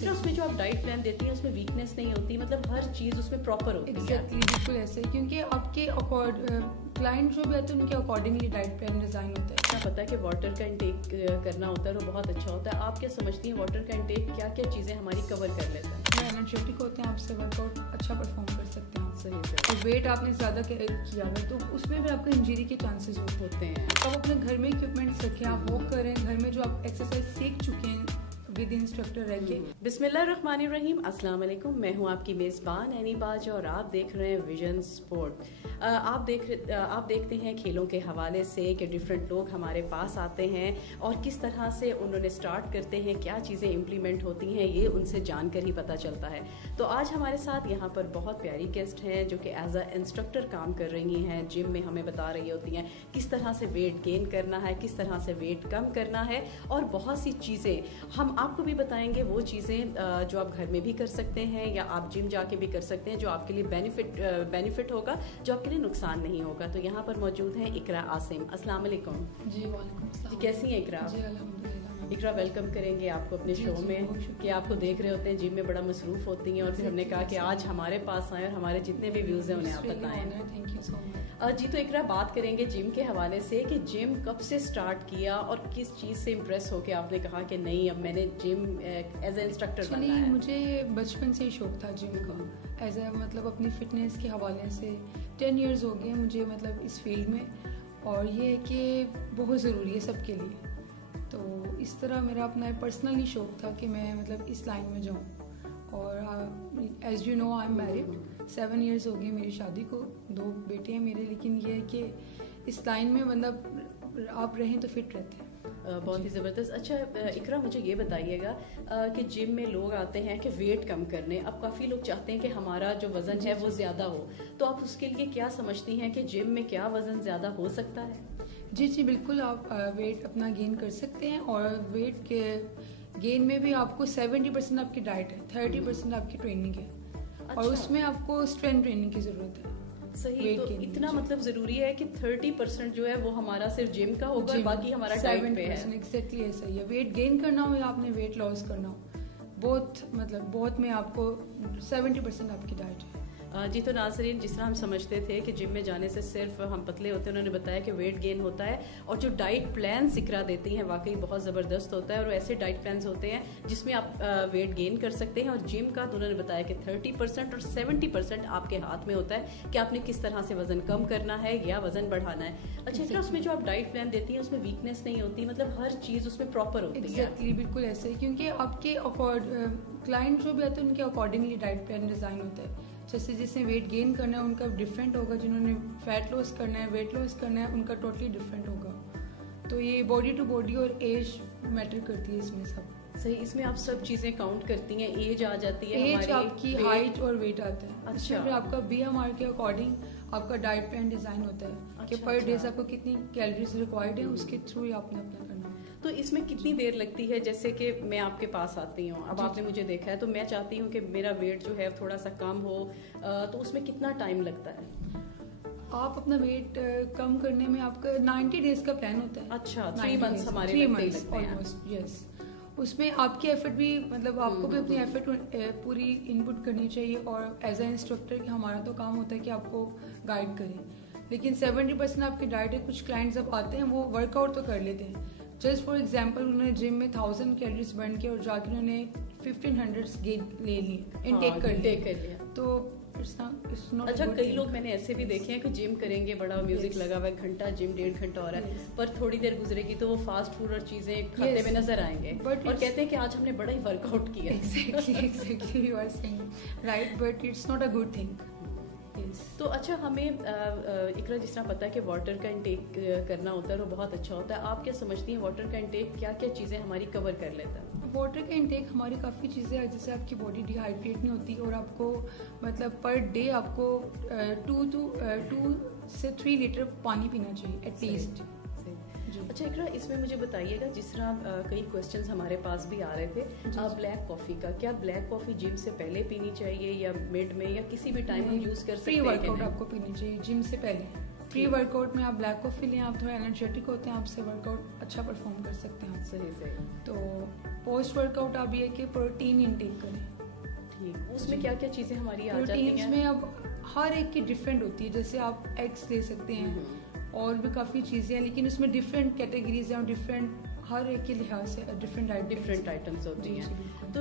अच्छा, उसमें जो आप डाइट प्लान देती हैं उसमें वीकनेस नहीं होती, मतलब हर चीज़ उसमें प्रॉपर होती है? एग्जैक्टली, बिल्कुल ऐसे, क्योंकि आपके क्लाइंट जो भी आते हैं उनके अकॉर्डिंगली डाइट प्लान डिज़ाइन होता है। क्या पता है कि वाटर का इंटेक करना होता है वो बहुत अच्छा होता है। आप क्या समझती हैं वाटर का इंटेक क्या क्या चीज़ें हमारी कवर कर लेता है? एनर्जेटिक होते हैं, आपसे वर्कआउट अच्छा परफॉर्म कर सकते हैं। सही से। और वेट आपने ज़्यादा किया है तो उसमें भी आपको इंजरी के चांसेस होते हैं। तो आप अपने घर में इक्विपमेंट्स रखें, आप वॉक करें, घर में जो आप एक्सरसाइज सीख चुके हैं विद इंस्ट्रक्टर रह के। बिस्मिल्लाहिर्रहमानिर्रहीम, अस्सलाम वालेकुम। मैं हूं आपकी मेज़बान एनी बाज और आप देख रहे हैं विजन स्पोर्ट। आप देखते हैं खेलों के हवाले से कि डिफरेंट लोग हमारे पास आते हैं और किस तरह से उन्होंने स्टार्ट करते हैं, क्या चीज़ें इम्प्लीमेंट होती हैं, ये उनसे जानकर ही पता चलता है। तो आज हमारे साथ यहाँ पर बहुत प्यारी गेस्ट हैं जो कि एज अ इंस्ट्रक्टर काम कर रही हैं, जिम में हमें बता रही होती हैं किस तरह से वेट गेन करना है, किस तरह से वेट कम करना है, और बहुत सी चीज़ें हम आपको भी बताएंगे, वो चीज़ें जो आप घर में भी कर सकते हैं या आप जिम जाके भी कर सकते हैं, जो आपके लिए बेनिफिट होगा, जो आपके लिए नुकसान नहीं होगा। तो यहाँ पर मौजूद हैं इकरा आसिम। अस्सलाम वालेकुम। जी वालेकुम सलाम। जी, कैसी हैं इकरा? जी अल्हम्दुलिल्लाह। इकरा, वेलकम करेंगे आपको अपने शो में कि आपको देख रहे होते हैं जिम में बड़ा मसरूफ़ होती हैं, और फिर हमने कहा कि आज हमारे पास आए और हमारे जितने भी व्यूज़ हैं उन्हें आप बताएं। Thank you so much. जी, तो इकरा बात करेंगे जिम के हवाले से कि जिम कब से स्टार्ट किया और किस चीज़ से इम्प्रेस होकर आपने कहा कि नहीं अब मैंने जिम एज ए इंस्ट्रक्टर बनना है? मुझे बचपन से ही शौक था जिम का, एज ए मतलब अपनी फिटनेस के हवाले से 10 इयर्स हो गए मुझे मतलब इस फील्ड में, और ये है कि बहुत ज़रूरी है सबके लिए। तो इस तरह मेरा अपना पर्सनली शौक था कि मैं मतलब इस लाइन में जाऊँ। और as you know I am married, 7 years हो गए मेरी शादी को, 2 बेटे हैं मेरे। लेकिन ये है कि इस लाइन में बंदा आप रहें तो फिट रहते हैं। बहुत ही ज़बरदस्त। अच्छा इकरा, मुझे ये बताइएगा कि जिम में लोग आते हैं कि वेट कम करने, अब काफ़ी लोग चाहते हैं कि हमारा जो वज़न है वो ज़्यादा हो, तो आप उसके लिए क्या समझती हैं कि जिम में क्या वज़न ज़्यादा हो सकता है? जी बिल्कुल, आप वेट अपना गेन कर सकते हैं, और वेट के गेन में भी आपको 70% आपकी डाइट है, 30% आपकी ट्रेनिंग है। अच्छा। और उसमें आपको स्ट्रेंथ ट्रेनिंग की ज़रूरत है। सही, तो इतना मतलब ज़रूरी है कि 30% जो है वो हमारा सिर्फ जिम का होगा और बाकी हमारा डाइट पे है। एग्जैक्टली ऐसा ही है। वेट गेन करना हो या आपने वेट लॉस करना हो, बहुत में आपको 70% आपकी डाइट है। जी, तो नाज़रीन, जिस तरह हम समझते थे कि जिम में जाने से सिर्फ हम पतले होते हैं, उन्होंने बताया कि वेट गेन होता है, और जो डाइट प्लान इकरा देती हैं वाकई बहुत ज़बरदस्त होता है। और ऐसे डाइट प्लान्स होते हैं जिसमें आप वेट गेन कर सकते हैं, और जिम का तो उन्होंने बताया कि 30% और 70% आपके हाथ में होता है कि आपने किस तरह से वज़न कम करना है या वज़न बढ़ाना है। अच्छा इकरा, उसमें जो आप डाइट प्लान देती हैं उसमें वीकनेस नहीं होती, मतलब हर चीज़ उसमें प्रॉपर होती है? एग्जैक्टली, बिल्कुल ऐसे, क्योंकि आपके क्लाइंट जो भी आते हैं उनके अकॉर्डिंगली डाइट प्लान डिज़ाइन होता है। जैसे जिसने वेट गेन करना है उनका डिफरेंट होगा, जिन्होंने फैट लॉस करना है, वेट लॉस करना है, उनका टोटली डिफरेंट होगा। तो ये बॉडी टू बॉडी और एज मैटर करती है इसमें सब। सही, इसमें आप सब चीज़ें काउंट करती हैं, एज आ जाती है, एज आपकी, हाइट और वेट आता है। अच्छा, फिर आपका BMR के अकॉर्डिंग आपका डाइट प्लान डिज़ाइन होता है कि पर डे आपको कितनी कैलोरीज रिक्वायर्ड है, उसके थ्रू ही आपने अपना करना। तो इसमें कितनी देर लगती है? जैसे कि मैं आपके पास आती हूँ, अब आपने मुझे देखा है, तो मैं चाहती हूँ कि मेरा वेट जो है थोड़ा सा कम हो, तो उसमें कितना टाइम लगता है? आप अपना वेट कम करने में आपका 90 डेज का प्लान होता है। अच्छा, 3 मंथ्स हमारे लगते हैं ऑलमोस्ट। यस, उसमें आपकी एफर्ट भी मतलब आपको भी अपनी एफर्ट पूरी इनपुट करनी चाहिए, और एज ए इंस्ट्रक्टर कि हमारा तो काम होता है कि आपको गाइड करें। लेकिन 70% आपकी डाइट है। कुछ क्लाइंट्स जब आते हैं वो वर्कआउट तो कर लेते हैं, जस्ट फॉर एग्जाम्पल उन्होंने जिम में 1000 कैलोरीज बर्न किया और जाके उन्होंने 1500 गेन ले ली, इनटेक कर लिया। तो अच्छा, कई लोग मैंने ऐसे भी देखे हैं कि जिम करेंगे, बड़ा म्यूजिक लगा हुआ है, घंटा जिम 1.5 घंटा हो रहा है, पर थोड़ी देर गुजरेगी तो वो फास्ट फूड और चीजें खाते हुए नजर आएंगे और कहते हैं कि आज हमने बड़ा ही वर्कआउट किया। Exactly, you are saying right, but it's not a good thing. तो अच्छा, हमें इकरा जिस तरह पता है कि वाटर का इंटेक करना होता है वो बहुत अच्छा होता है, आप क्या समझती हैं वाटर का इंटेक क्या क्या चीज़ें हमारी कवर कर लेता है? वाटर का इंटेक हमारी काफ़ी चीज़ें हैं, जैसे आपकी बॉडी डिहाइड्रेट नहीं होती, और आपको मतलब पर डे आपको 2 से 3 लीटर पानी पीना चाहिए एटलीस्ट। अच्छा इकरा, इसमें मुझे बताइएगा, जिस तरह कई क्वेश्चंस हमारे पास भी आ रहे थे ब्लैक कॉफ़ी का, क्या ब्लैक कॉफ़ी जिम से पहले पीनी चाहिए या मिड में या किसी भी टाइम हम यूज़ कर सकते हैं? प्री वर्कआउट आपको पीनी चाहिए जिम से पहले। प्री वर्कआउट में आप ब्लैक कॉफ़ी लें, आप थोड़ा एनर्जेटिक होते हैं, आपसे वर्कआउट अच्छा परफॉर्म कर सकते हैं। सही तो पोस्ट वर्कआउट आप ये कि प्रोटीन इंटेक करें। ठीक, उसमें क्या क्या चीज़ें हमारी आ जाती हैं? प्रोटीन्स में अब हर एक की डिफरेंट होती है, जैसे आप एग्स ले सकते हैं और भी काफ़ी चीज़ें हैं, लेकिन उसमें डिफरेंट कैटेगरीज हैं और डिफरेंट हर एक के लिहाज से डिफरेंट आइटम्स होती हैं। तो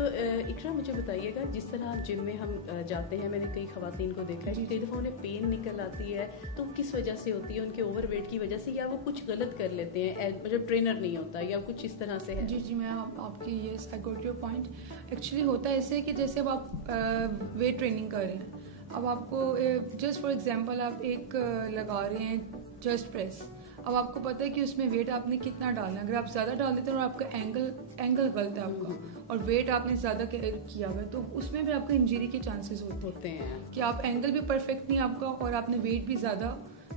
इकरा मुझे बताइएगा, जिस तरह जिम में हम जाते हैं, मैंने कई खवातीन को देखा है कि कई दफ़ा उन्हें पेन निकल आती है, तो किस वजह से होती है? उनके ओवरवेट की वजह से, या वो कुछ गलत कर लेते हैं, मतलब ट्रेनर नहीं होता, या कुछ इस तरह से है? जी मैं आपकी ये I got your point. Actually होता है ऐसे कि जैसे अब आप वेट ट्रेनिंग कर रहे हैं, अब आपको जस्ट फॉर एग्जांपल आप एक लगा रहे हैं चेस्ट प्रेस, अब आपको पता है कि उसमें वेट आपने कितना डालना है। अगर आप ज़्यादा डाल देते हैं और आपका एंगल गलत है आपका, और वेट आपने ज़्यादा किया हुआ है, तो उसमें भी आपको इंजरी के चांसेस होते हैं कि आप एंगल भी परफेक्ट नहीं आपका और आपने वेट भी ज़्यादा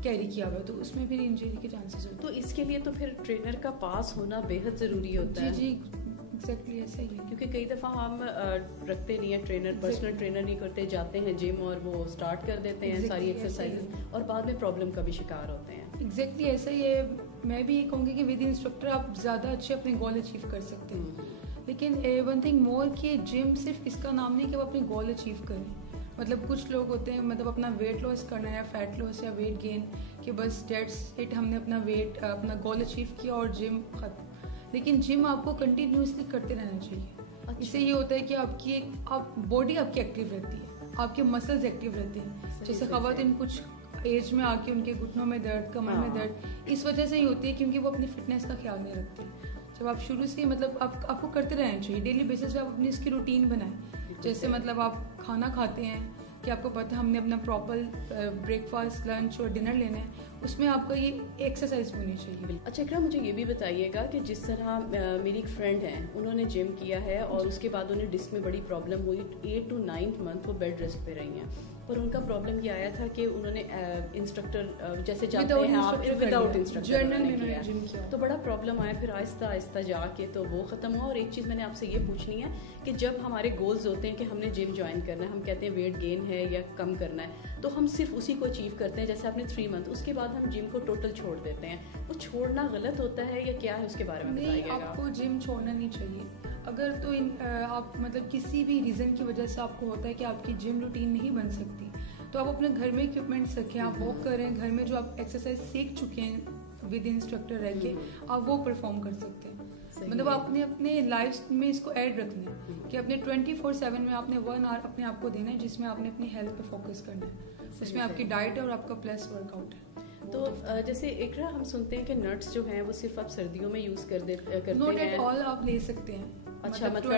कैरी किया हुआ है, तो उसमें फिर इंजरी के चांसेस होते हैं। तो इसके लिए तो फिर ट्रेनर का पास होना बेहद ज़रूरी होता है। जी एग्जैक्टली ऐसा ही है, क्योंकि कई दफ़ा हम रखते नहीं है ट्रेनर, पर्सनल ट्रेनर नहीं करते, जाते हैं जिम और वो स्टार्ट कर देते हैं सारी एक्सरसाइज और बाद में प्रॉब्लम का भी शिकार होते हैं। एग्जैक्टली ऐसा ही है। मैं भी ये कहूँगी कि विद इंस्ट्रक्टर आप ज़्यादा अच्छे अपने गोल अचीव कर सकते हैं, लेकिन वन थिंग मोर कि जिम सिर्फ इसका नाम नहीं कि वो अपनी गोल अचीव करें। मतलब कुछ लोग होते हैं, मतलब अपना वेट लॉस करना है या फैट लॉस या वेट गेन, कि बस डेट्स इट, हमने अपना वेट अपना गोल अचीव किया और जिम खत्म। लेकिन जिम आपको कंटिन्यूसली करते रहना चाहिए। अच्छा। इससे ये होता है कि आपकी बॉडी आपकी एक्टिव रहती है, आपके मसल्स एक्टिव रहते हैं। जैसे खवातीन कुछ एज में आके उनके घुटनों में दर्द, कमर में दर्द इस वजह से ही होती है क्योंकि वो अपनी फिटनेस का ख्याल नहीं रखते। जब आप शुरू से मतलब आपको करते रहना चाहिए, डेली बेसिस पे आप अपनी इसकी रूटीन बनाएं। जैसे मतलब आप खाना खाते हैं कि आपको पता है हमने अपना प्रॉपर ब्रेकफास्ट, लंच और डिनर लेना है, उसमें आपका ये एक्सरसाइज होनी चाहिए। अच्छा इकरा, मुझे ये भी बताइएगा कि जिस तरह मेरी एक फ्रेंड है, उन्होंने जिम किया है और उसके बाद उन्हें डिस्क में बड़ी प्रॉब्लम हुई, 8 to 9 मंथ वो बेड रेस्ट पे रही हैं। पर उनका प्रॉब्लम ये आया था कि उन्होंने इंस्ट्रक्टर जैसे जाते हैं आप विदाउट इंस्ट्रक्टर किया, तो बड़ा प्रॉब्लम आया। फिर आहिस्ता आहिस्ता जाके तो वो ख़त्म हुआ। और एक चीज़ मैंने आपसे ये पूछनी है कि जब हमारे गोल्स होते हैं कि हमने जिम ज्वाइन करना है, हम कहते हैं वेट गेन है या कम करना है, तो हम सिर्फ उसी को अचीव करते हैं। जैसे आपने 3 मंथ, उसके बाद हम जिम को टोटल छोड़ देते हैं। वो छोड़ना गलत होता है या क्या है, उसके बारे में बताइएगा। आपको जिम छोड़ना नहीं चाहिए। अगर तो आप मतलब किसी भी रीज़न की वजह से आपको होता है कि आपकी जिम रूटीन नहीं बन सकती, तो आप अपने घर में इक्विपमेंट्स रखें, आप वॉक करें, घर में जो आप एक्सरसाइज सीख चुके हैं विद इंस्ट्रक्टर रह के आप वो परफॉर्म कर सकते हैं। मतलब आपने अपने लाइफ में इसको ऐड रखना है कि अपने 24/7 में आपने 1 आवर अपने आप को देना है जिसमें आपने अपनी हेल्थ पे फोकस करना है। उसमें आपकी डाइट है और आपका प्लस वर्कआउट है। तो जैसे इकरा, हम सुनते हैं कि नट्स जो हैं वो सिर्फ आप सर्दियों में यूज करते हैं। नॉट एट ऑल, आप ले सकते हैं। अच्छा, मतलब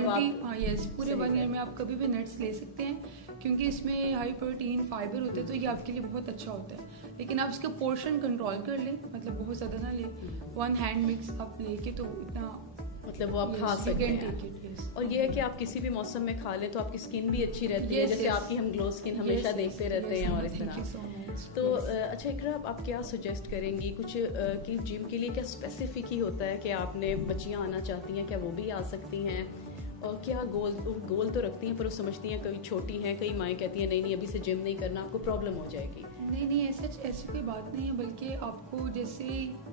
20 पूरे 1 ईयर में आप कभी भी नट्स ले सकते हैं, क्योंकि इसमें हाई प्रोटीन फाइबर होते हैं, तो ये आपके लिए बहुत अच्छा होता है। लेकिन आप इसका पोर्शन कंट्रोल कर लें, मतलब बहुत ज़्यादा ना लें। 1 हैंड मिक्स आप लेके तो इतना मतलब वो आप खा सकते हैं। और ये है कि आप किसी भी मौसम में खा लें तो आपकी स्किन भी अच्छी रहती है, जैसे आपकी हम ग्लो स्किन हमेशा देखते रहते हैं और इस तरह। तो अच्छा इकरा, आप क्या सजेस्ट करेंगी कुछ कि जिम के लिए क्या स्पेसिफिक ही होता है कि आपने बच्चियां आना चाहती हैं, क्या वो भी आ सकती हैं? और क्या गोल तो रखती हैं पर वो समझती हैं कभी छोटी हैं, कई माएँ कहती हैं नहीं अभी से जिम नहीं करना, आपको प्रॉब्लम हो जाएगी। नहीं ऐसी कोई बात नहीं है, बल्कि आपको जैसे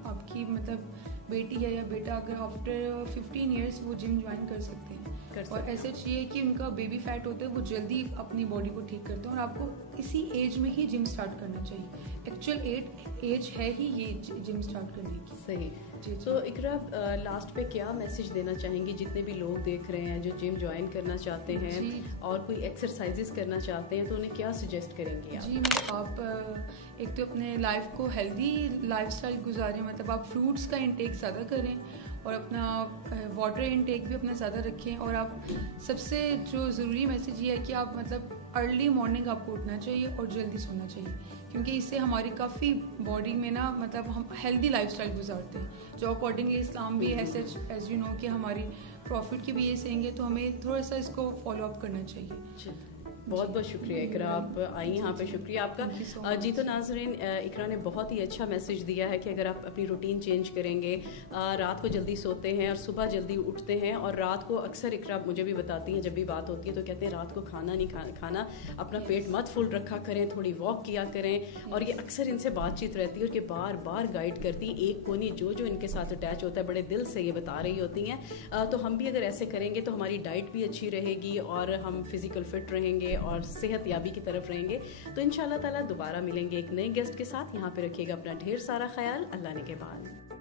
आपकी मतलब बेटी है या बेटा, अगर आफ्टर 15 ईयर्स वो जिम ज्वाइन कर सकते हैं। और ऐसा चाहिए कि उनका बेबी फैट होता है वो जल्दी अपनी बॉडी को ठीक करते हैं, और आपको इसी एज में ही जिम स्टार्ट करना चाहिए। एक्चुअल एज है ही ये जिम स्टार्ट करने की। सही जी। तो इकरा, लास्ट पे क्या मैसेज देना चाहेंगी जितने भी लोग देख रहे हैं जो जिम ज्वाइन करना चाहते हैं और कोई एक्सरसाइजेस करना चाहते हैं, तो उन्हें क्या सजेस्ट करेंगी आप? जी, आप एक तो अपने लाइफ को हेल्दी लाइफस्टाइल गुजारें, मतलब आप फ्रूट्स का इंटेक ज़्यादा करें और अपना वाटर इंटेक भी अपना ज़्यादा रखें। और आप सबसे जो ज़रूरी मैसेज ये है कि आप मतलब अर्ली मॉर्निंग आपको उठना चाहिए और जल्दी सोना चाहिए, क्योंकि इससे हमारी काफ़ी बॉडी में ना मतलब हम हेल्दी लाइफस्टाइल गुजारते हैं, जो अकॉर्डिंगली इस्लाम भी है एज यू नो कि हमारी प्रॉफिट की भी ये सेंगे, तो हमें थोड़ा सा इसको फॉलो अप करना चाहिए। बहुत बहुत शुक्रिया इकरा, आप आई यहाँ पे, शुक्रिया आपका। जी तो नाज़रीन, इकरा ने बहुत ही अच्छा मैसेज दिया है कि अगर आप अपनी रूटीन चेंज करेंगे, रात को जल्दी सोते हैं और सुबह जल्दी उठते हैं, और रात को अक्सर इकरा मुझे भी बताती हैं जब भी बात होती है तो कहते हैं रात को खाना नहीं खाना, अपना पेट मत फुल रखा करें, थोड़ी वॉक किया करें, और ये अक्सर इनसे बातचीत रहती है और कि बार बार गाइड करती हैं, एक कोनी जो जो इनके साथ अटैच होता है बड़े दिल से ये बता रही होती हैं। तो हम भी अगर ऐसे करेंगे तो हमारी डाइट भी अच्छी रहेगी और हम फिजिकल फिट रहेंगे और सेहत याबी की तरफ रहेंगे। तो इंशाल्लाह ताला दोबारा मिलेंगे एक नए गेस्ट के साथ। यहाँ पे रखिएगा अपना ढेर सारा ख्याल। अल्लाह ने के बाद।